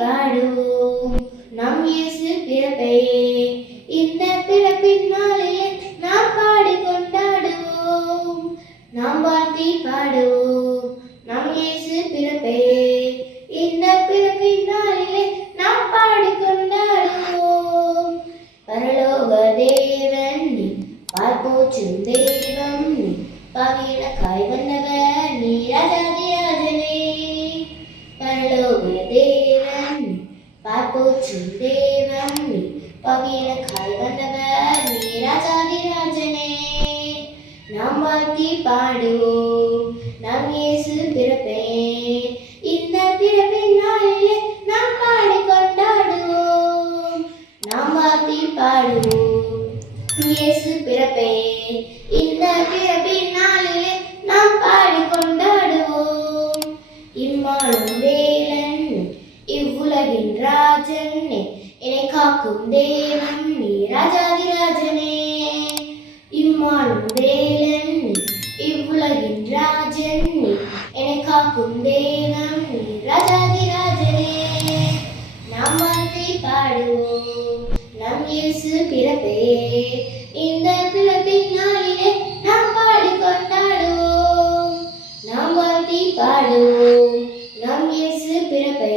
பாடுவோம் நம் இயேசு பிறப்பை இந்த பிறப்பின் நாளிலே நாம் பாடி கொண்டாடுவோம் நாம் வாழ்த்தி பாடுவோம் நம் இயேசு பிறப்பை இந்த பிறப்பின் நாளிலே நாம் பாடி கொண்டாடுவோம் பரலோக தேவன் நீ பார்ப்போற்றும் தெய்வம் நீ பவியனக்காய் வந்தவர் நீ ராஜாதிராஜனே பரலோக தேவன் நீ பார்ப்போற்றும் தெய்வம் நீ பவியனக்காய் வந்தவர் நீ ராஜாதிராஜனே நாம் வாழ்த்தி பாடுவோம் நம் இயேசு பிறப்பை இந்த பிறப்பின் நாளிலே நாம் பாடி கொண்டாடுவோம் நாம் வாழ்த்தி பாடுவோம் இயேசு பிறப்பை இந்த பிறப்பின் நாளிலே நாம் பாடி கொண்டாடுவோம் இம்மானும் வேலன் இவ்வுலகின் ராஜன் என்னை காக்கும் தேவன் நீ ராஜாதிராஜனே இம்மானும் வேலன் இவ்வுலகின் ராஜன் என்னை காக்கும் தேவன் நீ ராஜாதிராஜனே நாம் வாழ்த்தி பாடுவோம் நம் இயேசு பிறப்பை இந்த பிறப்பின் நாளிலே நாம் பாடி கொண்டாடுவோம் நாம் வாழ்த்தி பாடுவோம் நம் இயேசு பிறப்பை